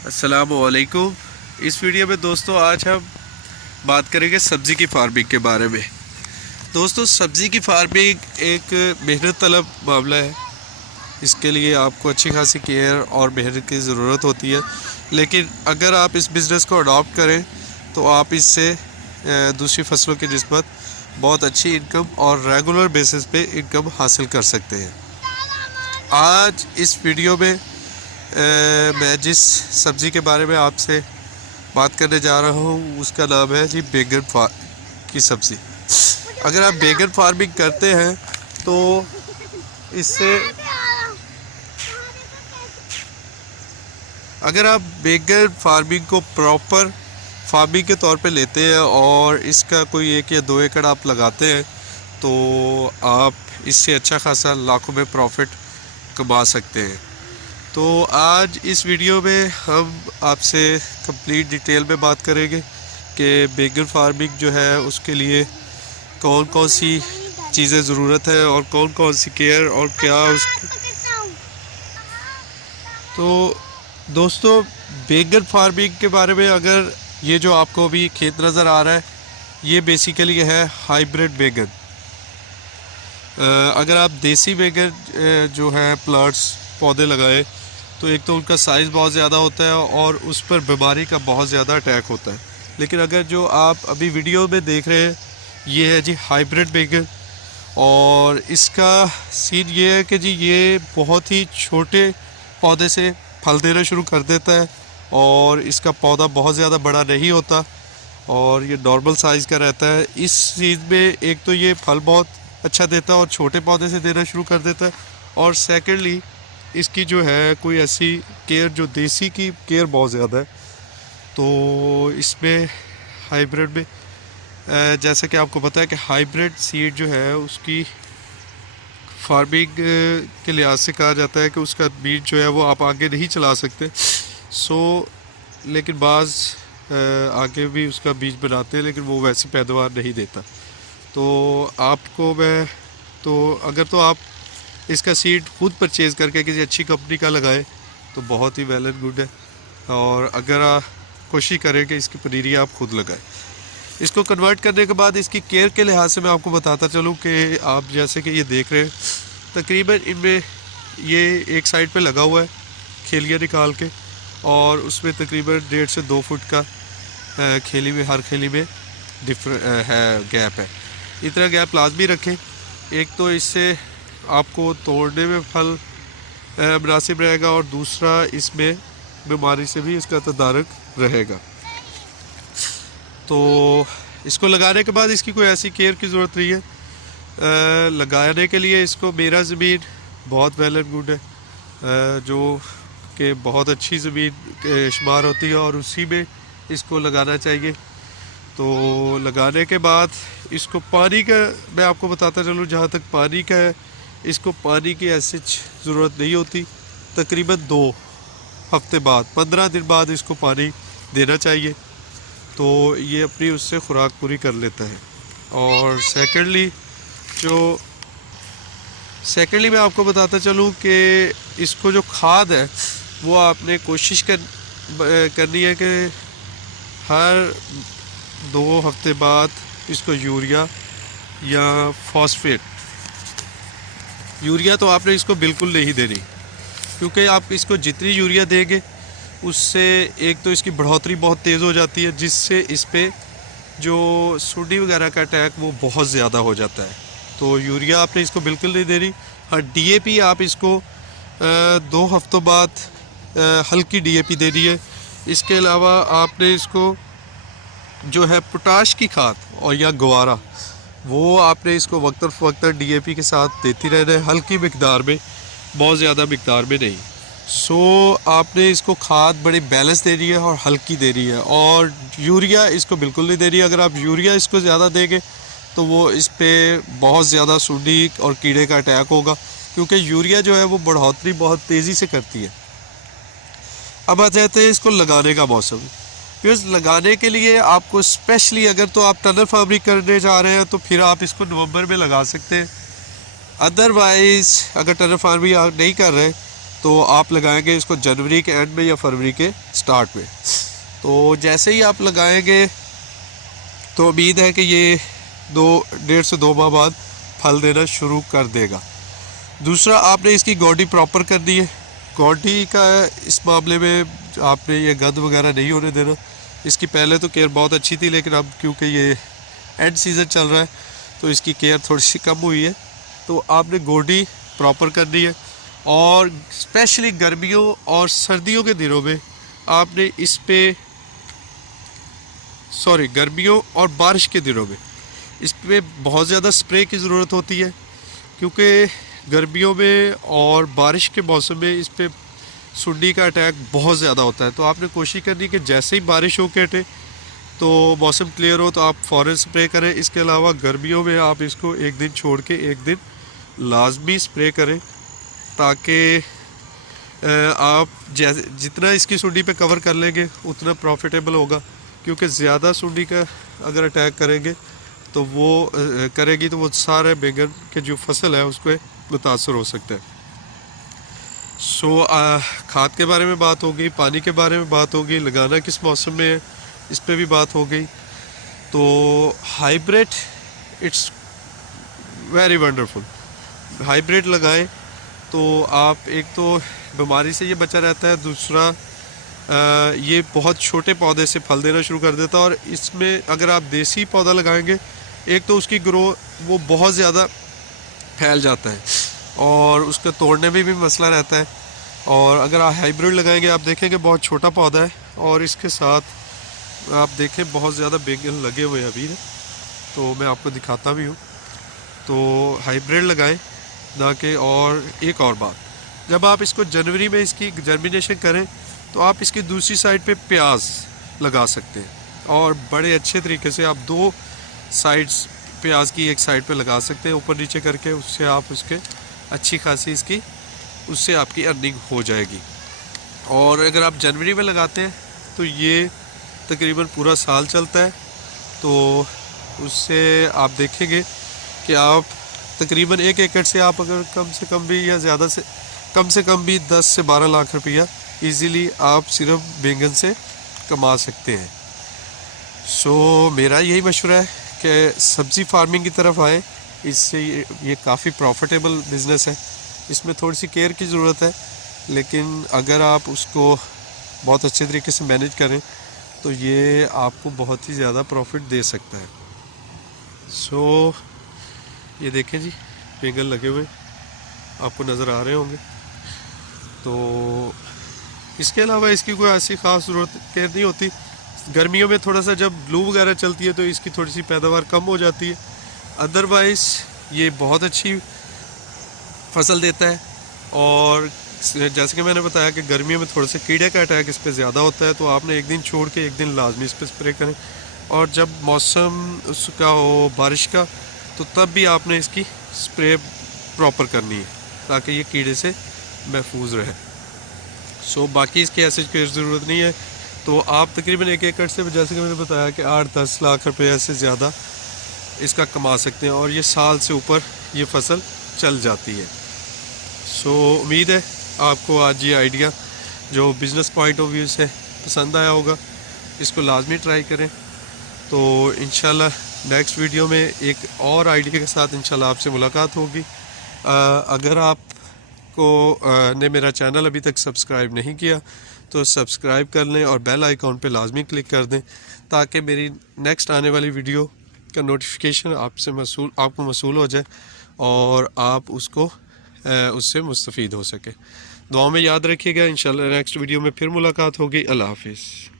अस्सलामुअलैकुम। इस वीडियो में दोस्तों आज हम बात करेंगे सब्ज़ी की फार्मिंग के बारे में। दोस्तों सब्ज़ी की फार्मिंग एक मेहनत तलब मामला है। इसके लिए आपको अच्छी खासी केयर और मेहनत की ज़रूरत होती है, लेकिन अगर आप इस बिज़नेस को अडॉप्ट करें तो आप इससे दूसरी फसलों की निस्बत बहुत अच्छी इनकम और रेगुलर बेसिस पे इनकम हासिल कर सकते हैं। आज इस वीडियो में मैं जिस सब्ज़ी के बारे में आपसे बात करने जा रहा हूँ उसका नाम है जी बैगन की सब्ज़ी। अगर आप बैगन फार्मिंग करते हैं तो इससे अगर आप बैगन फार्मिंग को प्रॉपर फार्मिंग के तौर पे लेते हैं और इसका कोई 1 या 2 एकड़ आप लगाते हैं तो आप इससे अच्छा खासा लाखों में प्रॉफिट कमा सकते हैं। तो आज इस वीडियो में हम आपसे कंप्लीट डिटेल में बात करेंगे कि बैगन फार्मिंग जो है उसके लिए कौन कौन सी चीज़ें ज़रूरत है और कौन कौन सी केयर और क्या तो दोस्तों बैगन फार्मिंग के बारे में अगर ये जो आपको अभी खेत नज़र आ रहा है ये बेसिकली है हाइब्रिड बैगन। अगर आप देसी बैगन जो है प्लांट्स पौधे लगाए तो एक तो उनका साइज़ बहुत ज़्यादा होता है और उस पर बीमारी का बहुत ज़्यादा अटैक होता है। लेकिन अगर जो आप अभी वीडियो में देख रहे हैं ये है जी हाइब्रिड बैगन, और इसका सीन ये है कि जी ये बहुत ही छोटे पौधे से फल देना शुरू कर देता है और इसका पौधा बहुत ज़्यादा बड़ा नहीं होता और ये नॉर्मल साइज़ का रहता है। इस चीज़ में एक तो ये फल बहुत अच्छा देता है और छोटे पौधे से देना शुरू कर देता है, और सेकेंडली इसकी जो है कोई ऐसी केयर जो देसी की केयर बहुत ज़्यादा है। तो इसमें हाइब्रिड में जैसा कि आपको पता है कि हाइब्रिड सीड जो है उसकी फार्मिंग के लिहाज से कहा जाता है कि उसका बीज जो है वो आप आगे नहीं चला सकते। लेकिन बाज़ आगे भी उसका बीज बनाते हैं लेकिन वो वैसी पैदावार नहीं देता। तो आपको मैं अगर तो आप इसका सीड खुद परचेज़ करके किसी अच्छी कंपनी का लगाए तो बहुत ही वेल एंड गुड है, और अगर आप कोशिश करें कि इसकी पनीरी आप खुद लगाएं। इसको कन्वर्ट करने के बाद इसकी केयर के लिहाज से मैं आपको बताता चलूँ कि आप जैसे कि ये देख रहे हैं तकरीबन इनमें ये एक साइड पे लगा हुआ है खेलियाँ निकाल के, और उसमें तकरीबन 1.5 से 2 फुट का खेली में हर खेली में गैप है। इतना गैप लाजमी रखें, एक तो इससे आपको तोड़ने में फल मुनासिब रहेगा और दूसरा इसमें बीमारी से भी इसका तदारक रहेगा। तो इसको लगाने के बाद इसकी कोई ऐसी केयर की ज़रूरत नहीं है। लगाने के लिए इसको मेरा ज़मीन बहुत वेल एंड गुड है, जो कि बहुत अच्छी ज़मीन शुमार होती है और उसी में इसको लगाना चाहिए। तो लगाने के बाद इसको पानी का मैं आपको बताता चलूँ, जहाँ तक पानी का है इसको पानी की ऐसी ज़रूरत नहीं होती। तकरीबन 2 हफ्ते बाद 15 दिन बाद इसको पानी देना चाहिए, तो ये अपनी उससे खुराक पूरी कर लेता है। और सेकेंडली मैं आपको बताता चलूँ कि इसको जो खाद है वो आपने कोशिश करनी है कि हर 2 हफ्ते बाद इसको यूरिया या फॉस्फेट, यूरिया तो आपने इसको बिल्कुल नहीं देनी, क्योंकि आप इसको जितनी यूरिया देंगे उससे एक तो इसकी बढ़ोतरी बहुत तेज़ हो जाती है, जिससे इस पर जो सुंडी वगैरह का अटैक वो बहुत ज़्यादा हो जाता है। तो यूरिया आपने इसको बिल्कुल नहीं देनी। हाँ, DAP आप इसको 2 हफ्तों बाद हल्की DAP देनी है। इसके अलावा आपने इसको जो है पोटाश की खाद और या गवारा वो आपने इसको वक्तन DAP के साथ देती रहना है, हल्की मिकदार में, बहुत ज़्यादा मिकदार में नहीं। आपने इसको खाद बड़ी बैलेंस देनी है और हल्की देनी है, और यूरिया इसको बिल्कुल नहीं देनी है। अगर आप यूरिया इसको ज़्यादा देंगे तो वो इस पर बहुत ज़्यादा सुंडी और कीड़े का अटैक होगा, क्योंकि यूरिया जो है वो बढ़ोतरी बहुत तेज़ी से करती है। अब आ जाते हैं इसको लगाने का मौसम। फिर लगाने के लिए आपको स्पेशली अगर तो आप टनर फार्मिंग करने जा रहे हैं तो फिर आप इसको नवंबर में लगा सकते हैं। अदरवाइज़ अगर टनर फार्मिंग नहीं कर रहे तो आप लगाएंगे इसको जनवरी के एंड में या फरवरी के स्टार्ट स्टार्ट में। तो जैसे ही आप लगाएंगे तो उम्मीद है कि ये 1.5 से 2 माह बाद फल देना शुरू कर देगा। दूसरा, आपने इसकी गोडी प्रॉपर करनी है। गोडी का इस मामले में आपने ये गंद वगैरह नहीं होने देना। इसकी पहले तो केयर बहुत अच्छी थी, लेकिन अब क्योंकि ये एंड सीज़न चल रहा है तो इसकी केयर थोड़ी सी कम हुई है। तो आपने गोडी प्रॉपर करनी है, और स्पेशली गर्मियों और सर्दियों के दिनों में आपने इस पे गर्मियों और बारिश के दिनों में इस पे बहुत ज़्यादा स्प्रे की ज़रूरत होती है, क्योंकि गर्मियों में और बारिश के मौसम में इस पे सुंडी का अटैक बहुत ज़्यादा होता है। तो आपने कोशिश करनी कि जैसे ही बारिश हो के हटे तो मौसम क्लियर हो तो आप फ़ौरन स्प्रे करें। इसके अलावा गर्मियों में आप इसको एक दिन छोड़ के एक दिन लाजमी स्प्रे करें, ताकि आप जैसे जितना इसकी सुंडी पे कवर कर लेंगे उतना प्रॉफिटेबल होगा। क्योंकि ज़्यादा सुंडी का अगर अटैक करेंगे तो वो सारे बैंगन के जो फसल है उसको मुतासर हो सकता है। खाद के बारे में बात हो गई, पानी के बारे में बात हो गई, लगाना किस मौसम में है इस पे भी बात हो गई। तो hybrid it's very wonderful. Hybrid लगाएं तो आप एक तो बीमारी से ये बचा रहता है, दूसरा ये बहुत छोटे पौधे से फल देना शुरू कर देता है। और इसमें अगर आप देसी पौधा लगाएंगे, एक तो उसकी ग्रो वो बहुत ज़्यादा फैल जाता है और उसका तोड़ने में भी मसला रहता है। और अगर आप हाइब्रिड लगाएंगे, आप देखेंगे बहुत छोटा पौधा है और इसके साथ आप देखें बहुत ज़्यादा बैंगन लगे हुए हैं अभी, तो मैं आपको दिखाता भी हूँ। तो हाइब्रिड लगाएं ना कि। और एक और बात, जब आप इसको जनवरी में इसकी जर्मिनेशन करें तो आप इसकी दूसरी साइड पे प्याज लगा सकते हैं, और बड़े अच्छे तरीके से आप 2 साइड्स प्याज की एक साइड पे लगा सकते हैं ऊपर नीचे करके। उससे आप उसके अच्छी खासी उससे आपकी अर्निंग हो जाएगी। और अगर आप जनवरी में लगाते हैं तो ये तकरीबन पूरा साल चलता है। तो उससे आप देखेंगे कि आप तकरीबन 1 एकड़ से आप अगर कम से कम भी या ज़्यादा से कम भी 10 से 12 लाख रुपया इजीली आप सिर्फ बैंगन से कमा सकते हैं। मेरा यही मशवरा है कि सब्ज़ी फार्मिंग की तरफ आए। इससे ये काफ़ी प्रॉफिटेबल बिज़नेस है। इसमें थोड़ी सी केयर की ज़रूरत है, लेकिन अगर आप उसको बहुत अच्छे तरीके से मैनेज करें तो ये आपको बहुत ही ज़्यादा प्रॉफिट दे सकता है। ये देखें जी, बैंगन लगे हुए आपको नज़र आ रहे होंगे। तो इसके अलावा इसकी कोई ऐसी ख़ास ज़रूरत केयर नहीं होती। गर्मियों में थोड़ा सा जब ब्लू वगैरह चलती है तो इसकी थोड़ी सी पैदावार कम हो जाती है। अदरवाइज़ ये बहुत अच्छी फसल देता है। और जैसे कि मैंने बताया कि गर्मियों में थोड़ा सा कीड़े का अटैक इस पर ज़्यादा होता है, तो आपने एक दिन छोड़ के एक दिन लाजमी इस पर स्प्रे करें। और जब मौसम उसका हो बारिश का, तो तब भी आपने इसकी स्प्रे प्रॉपर करनी है ताकि ये कीड़े से महफूज रहे। बाकी इसकी ऐसे कोई ज़रूरत नहीं है। तो आप तकरीबन 1 एकड़ से, जैसे कि मैंने बताया कि 8-10 लाख रुपये से ज़्यादा इसका कमा सकते हैं, और ये साल से ऊपर ये फसल चल जाती है। उम्मीद है आपको आज ये आइडिया जो बिज़नेस पॉइंट ऑफ व्यू से पसंद आया होगा। इसको लाजमी ट्राई करें। तो इंशाल्लाह नेक्स्ट वीडियो में एक और आइडिया के साथ इंशाल्लाह आपसे मुलाकात होगी। अगर आपको ने मेरा चैनल अभी तक सब्सक्राइब नहीं किया तो सब्सक्राइब कर लें और बेल आइकॉन पे लाजमी क्लिक कर दें, ताकि मेरी नेक्स्ट आने वाली वीडियो का नोटिफिकेशन आपको मसूल हो जाए और आप उससे मुस्तफ़ीद हो सके। दुआ में याद रखिएगा। इंशाल्लाह नेक्स्ट वीडियो में फिर मुलाकात होगी। अल्लाह हाफिज़।